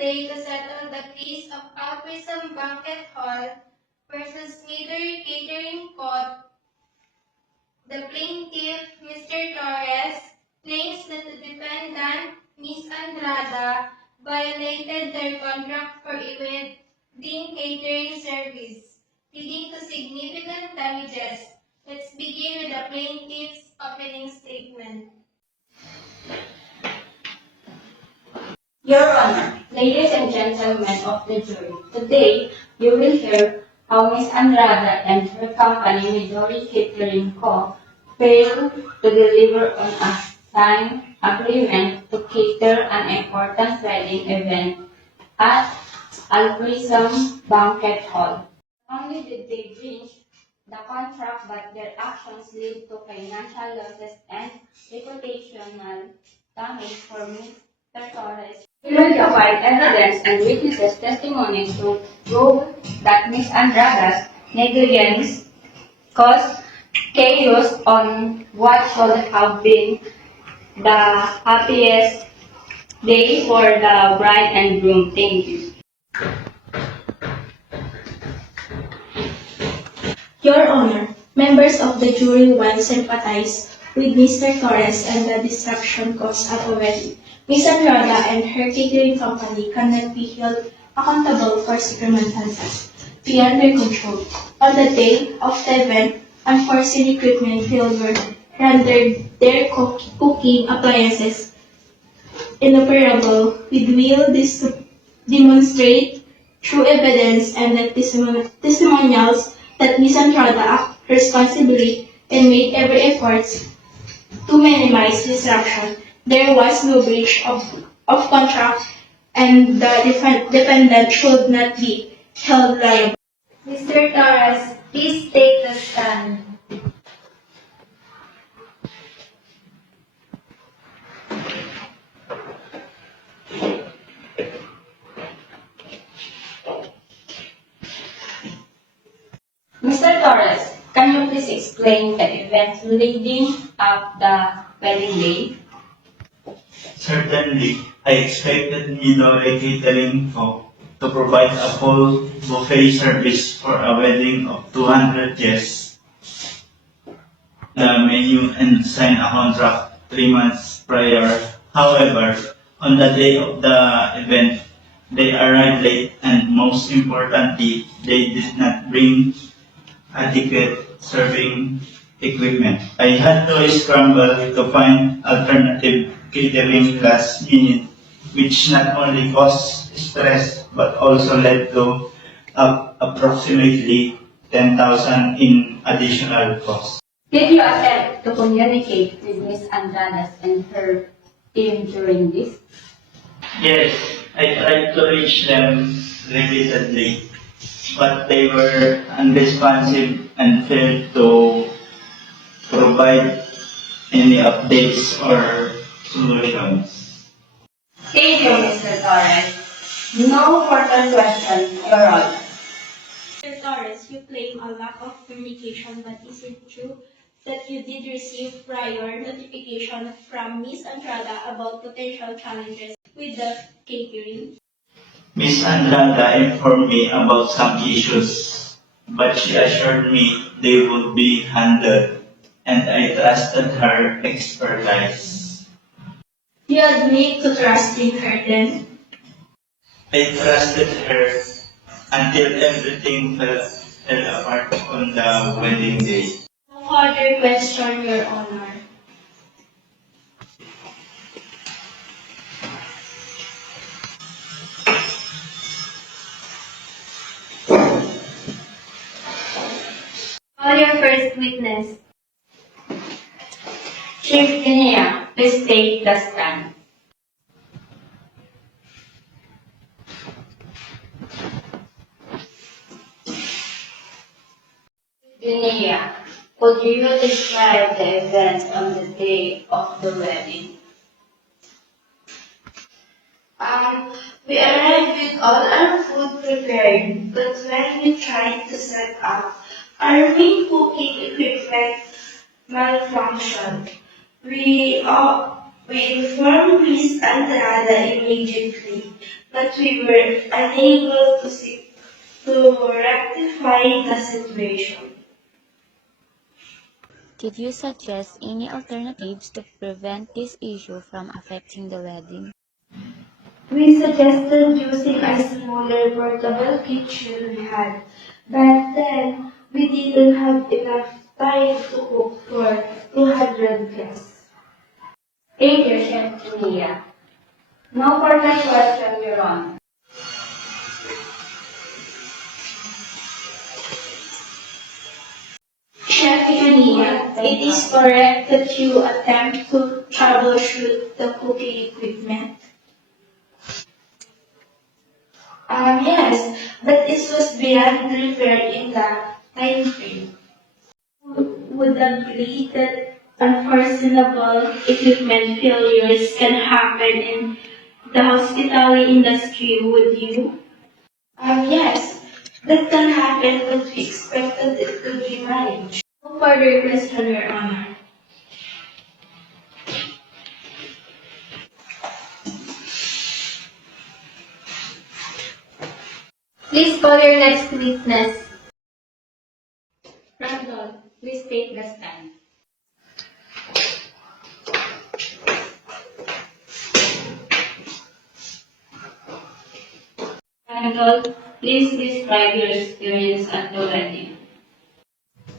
today to settle the case of Alfrism Banquet Hall versus Smither Catering Co. The plaintiff, Mr. Torres, claims that the defendant, Ms. Andrada, violated their contract for event catering service, leading to significant damages. Let's begin with the plaintiff's opening statement. Your Honor, ladies and gentlemen of the jury, today you will hear how Ms. Andrada and her company, Midori Catering Co., failed to deliver on a signed agreement to cater an important wedding event at Alfrism Banquet Hall. Not only did they breach the contract, but their actions led to financial losses and reputational damage for Mr. Torres. We will provide evidence and witnesses' testimonies to prove that Ms. Andrada's negligence caused chaos on what should have been the happiest day for the bride and groom. Thank you. Your Honor, members of the jury will sympathize with Mr. Torres and the destruction caused at the wedding. Ms. Andrada and her catering company cannot be held accountable for circumstances beyond their control. On the day of the event, unforeseen equipment failure rendered their cooking appliances inoperable. We will demonstrate through evidence and the testimonials that Ms. Andrada acted responsibly and made every effort to minimize disruption. There was no breach of contract and the defendant should not be held liable. Mr. Torres, please take the stand. Mr. Torres, can you please explain the events leading up the wedding day? Certainly, I expected Midori Catering Co. to provide a full buffet service for a wedding of 200 guests. The menu and sign a contract 3 months prior. However, on the day of the event, they arrived late and most importantly, they did not bring adequate serving equipment. I had to scramble to find alternative catering last minute, which not only caused stress but also led to approximately 10,000 in additional costs. Did you attempt to communicate with Ms. Andradas and her team during this? Yes, I tried to reach them repeatedly, but they were unresponsive and failed to provide any updates or solutions. Thank you, Mr. Torres. No further questions, Your Honor. Mr. Torres, you claim a lack of communication, but is it true that you did receive prior notification from Ms. Andrada about potential challenges with the catering? Miss Andrada informed me about some issues, but she assured me they would be handled, and I trusted her expertise. You admit to trusting her then? I trusted her until everything fell apart on the wedding day. No further question, Your Honor. Call your first witness. Chief Engineer, please take the stand. Engineer, could you describe the events on the day of the wedding? We arrived with all our food prepared, but when we tried to set up, our main cooking equipment malfunctioned. We informed Ms. Andrada immediately, but we were unable to rectify the situation. Did you suggest any alternatives to prevent this issue from affecting the wedding? We suggested using a smaller portable kitchen we had, but then we didn't have enough time to cook for 200 guests. Thank you, Chef Nia. No further question, Your Honor. Chef Junia, it is correct that you attempt to troubleshoot the cooking equipment. Yes, but this was beyond repair in the time frame. Would agree that unforeseeable equipment failures can happen in the hospitality industry, would you? Yes, that can happen, but we expected it to be managed. No further question, Your Honor. Please call your next witness. Randall, please take the stand. Randall, please describe your experience at the wedding.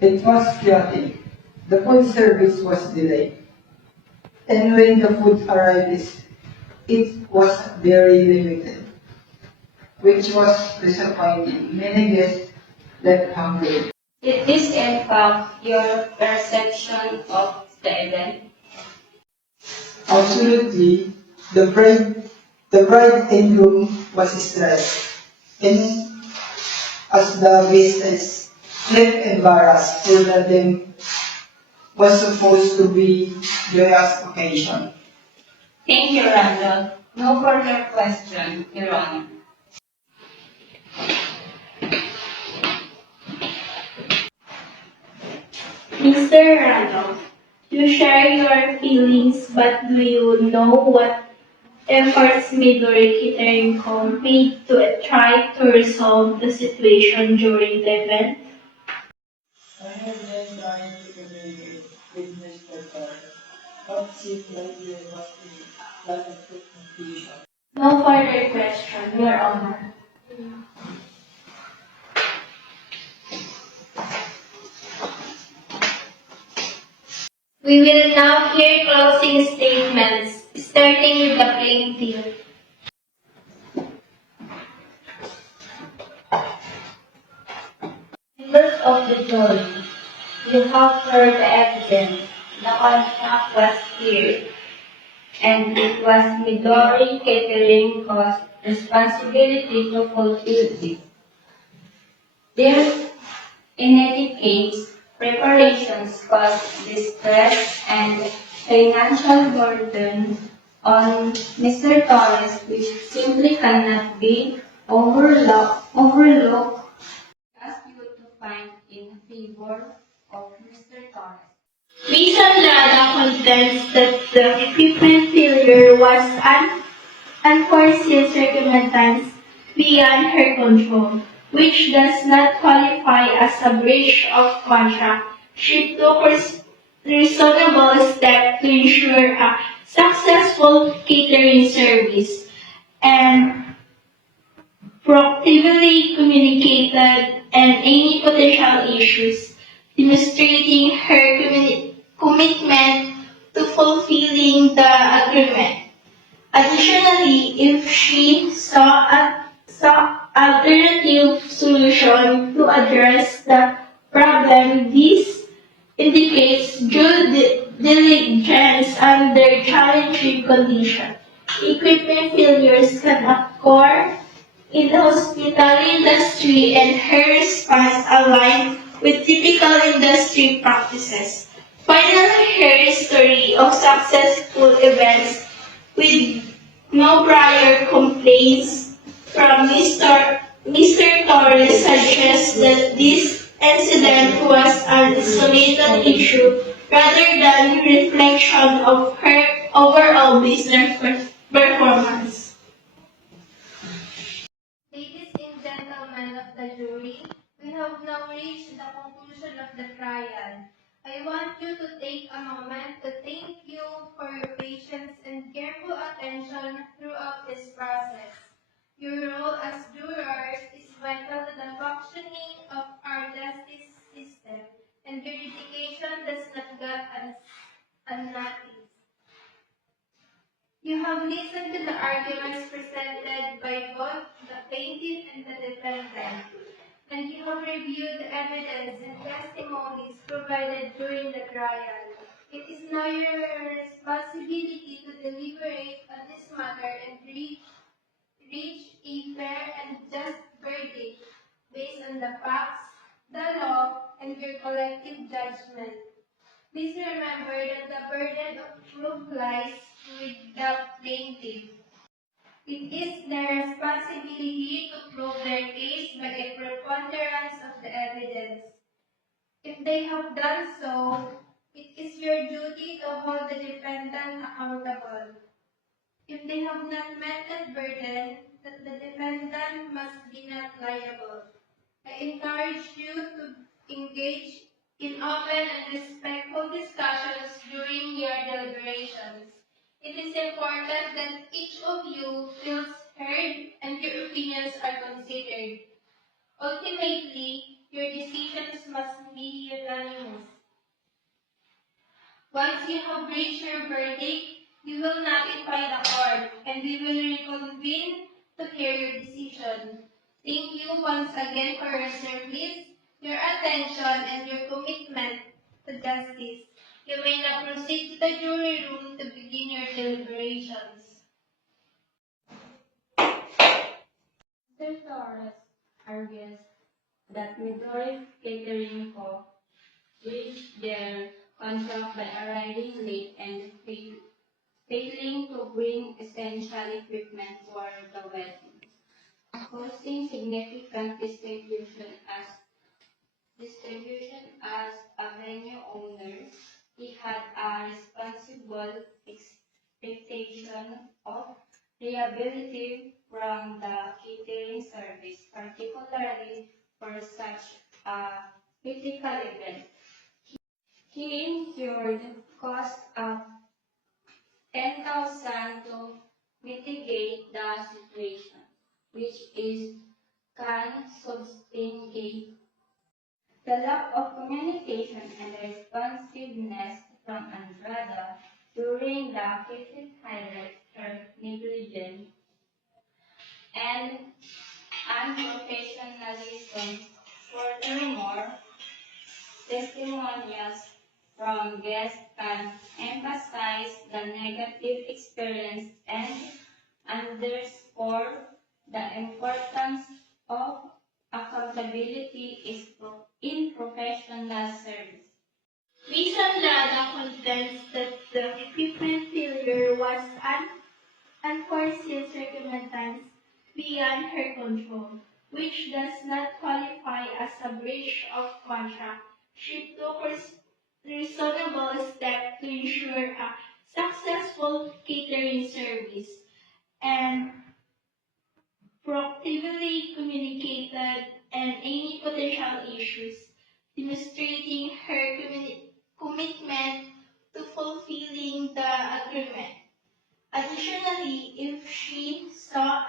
It was chaotic. The food service was delayed. And when the food arrived, it was very limited, which was disappointing. Many guests left hungry. Did this impact your perception of the event? Absolutely, the bride and groom was stressed, and as the guests left embarrassed for the them was supposed to be joyous occasion. Thank you, Randall. No further question, Your Honor. Mr. Randolph, you share your feelings, but do you know what efforts Midori Catering Co. made to try to resolve the situation during the event? I have been trying to communicate with Mr. Torres, but seemed like there was a lot of confusion. No further question, Your Honor. We will now hear closing statements, starting with the plaintiff. Members of the jury, you have heard the evidence. The contract was clear, and it was Midori Catering Co.'s responsibility to fulfill it. There, in any case, preparations caused distress and financial burden on Mr. Torres, which simply cannot be overlooked. Ask you to find in favor of Mr. Torres. Ms. Andrada contends that the equipment failure was an unforeseen circumstance beyond her control, which does not qualify as a breach of contract. She took reasonable steps to ensure a successful catering service and proactively communicated and any potential issues, demonstrating her commitment to fulfilling the agreement. Additionally, if she saw alternative solution to address the problem, this indicates due diligence under challenging conditions. Equipment failures can occur in the hospitality industry, and her response aligned with typical industry practices. Finally, her history of successful events with no prior complaints from Mr. Torres suggests that this incident was an isolated issue rather than reflection of her overall conclusion of the trial. I want you to take a moment to thank you for your patience and careful attention throughout this process. Your role as jurors is vital to the functioning of our justice system, and your dedication does not go unnoticed. You have listened to the arguments presented by both the plaintiff and the defendant, and you have reviewed the evidence and testimonies provided during the trial. It is now your responsibility to deliberate on this matter and reach a fair and just verdict based on the facts, the law, and your collective judgment. Please remember that the burden of proof lies with the plaintiff. It is their responsibility to prove their case by a preponderance of the evidence. If they have done so, it is your duty to hold the defendant accountable. If they have not met that burden, that the defendant must be not liable. I encourage you to engage in open and respectful discussions during your deliberations. It is important that each of you feels heard and your opinions are considered. Ultimately, your decisions must be unanimous. Once you have reached your verdict, you will notify the court and we will reconvene to hear your decision. Thank you once again for your service, your attention, and your commitment to justice. You may now proceed to the jury room to begin your deliberations. Mr. Torres argues that Midori Catering Co. breached their contract by arriving late and failing to bring essential equipment for the wedding, causing significant distribution as a venue owner. He had a responsible expectation of reliability from the catering service, particularly for such a critical event. He incurred costs of $10,000 to mitigate the situation, which can substantiate the lack of communication and responsiveness from Andrada during the cases highlight her negligence and unprofessionalism. Furthermore, testimonials from guests can emphasize the negative experience and underscore the importance of accountability in professional service. Ms. Andrada contends that the equipment failure was an unforeseen circumstance beyond her control, which does not qualify as a breach of contract. She took reasonable steps to ensure a successful catering service and proactively communicated and any potential issues, demonstrating her commitment to fulfilling the agreement. Additionally, if she saw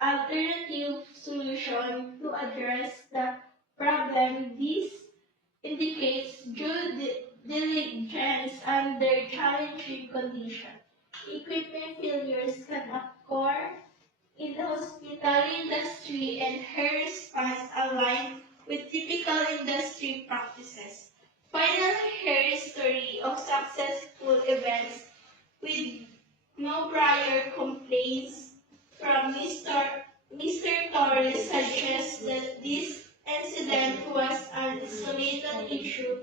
alternative solution to address the problem, this indicates due diligence under challenging conditions. Equipment failures can occur in the hospitality industry, and her response aligned with typical industry practices. Finally, her history of successful events with no prior complaints from Mr. Torres suggests that this incident was an isolated issue